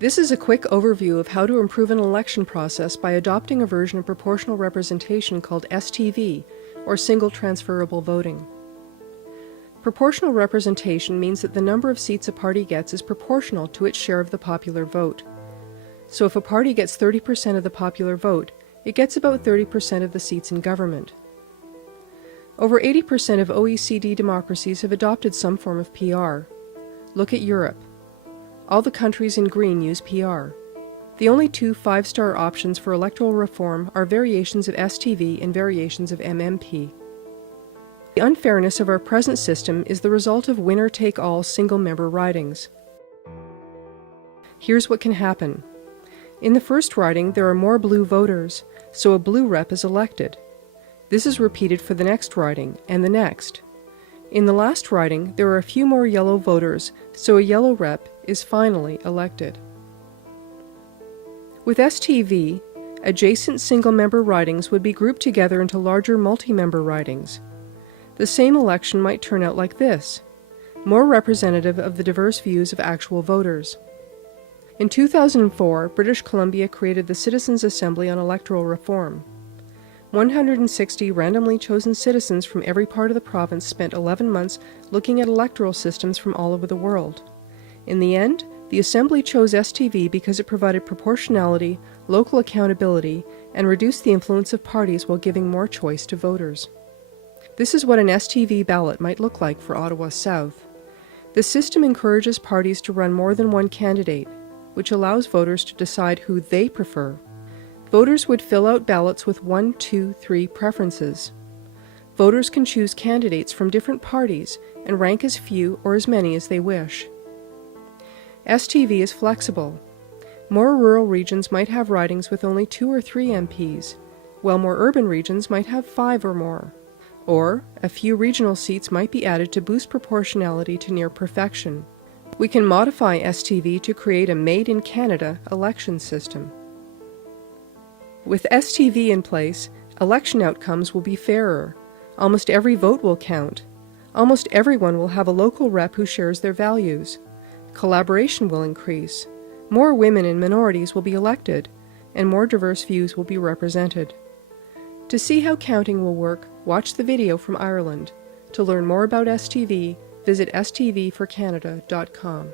This is a quick overview of how to improve an election process by adopting a version of proportional representation called STV, or single transferable voting. Proportional representation means that the number of seats a party gets is proportional to its share of the popular vote. So if a party gets 30% of the popular vote, it gets about 30% of the seats in government. Over 80% of OECD democracies have adopted some form of PR. Look at Europe. All the countries in green use PR. The only two 5-star options for electoral reform are variations of STV and variations of MMP. The unfairness of our present system is the result of winner-take-all single-member ridings. Here's what can happen. In the first riding, there are more blue voters, so a blue rep is elected. This is repeated for the next riding and the next. In the last riding, there are a few more yellow voters, so a yellow rep is finally elected. With STV, adjacent single-member ridings would be grouped together into larger multi-member ridings. The same election might turn out like this, more representative of the diverse views of actual voters. In 2004, British Columbia created the Citizens' Assembly on Electoral Reform. 160 randomly chosen citizens from every part of the province spent 11 months looking at electoral systems from all over the world. In the end, the Assembly chose STV because it provided proportionality, local accountability, and reduced the influence of parties while giving more choice to voters. This is what an STV ballot might look like for Ottawa South. The system encourages parties to run more than one candidate, which allows voters to decide who they prefer. Voters would fill out ballots with 1, 2, 3 preferences. Voters can choose candidates from different parties and rank as few or as many as they wish. STV is flexible. More rural regions might have ridings with only 2 or 3 MPs, while more urban regions might have 5 or more. Or, a few regional seats might be added to boost proportionality to near perfection. We can modify STV to create a made-in-Canada election system. With STV in place, election outcomes will be fairer. Almost every vote will count. Almost everyone will have a local rep who shares their values. Collaboration will increase. More women and minorities will be elected, and more diverse views will be represented. To see how counting will work, watch the video from Ireland. To learn more about STV, visit stvforcanada.com.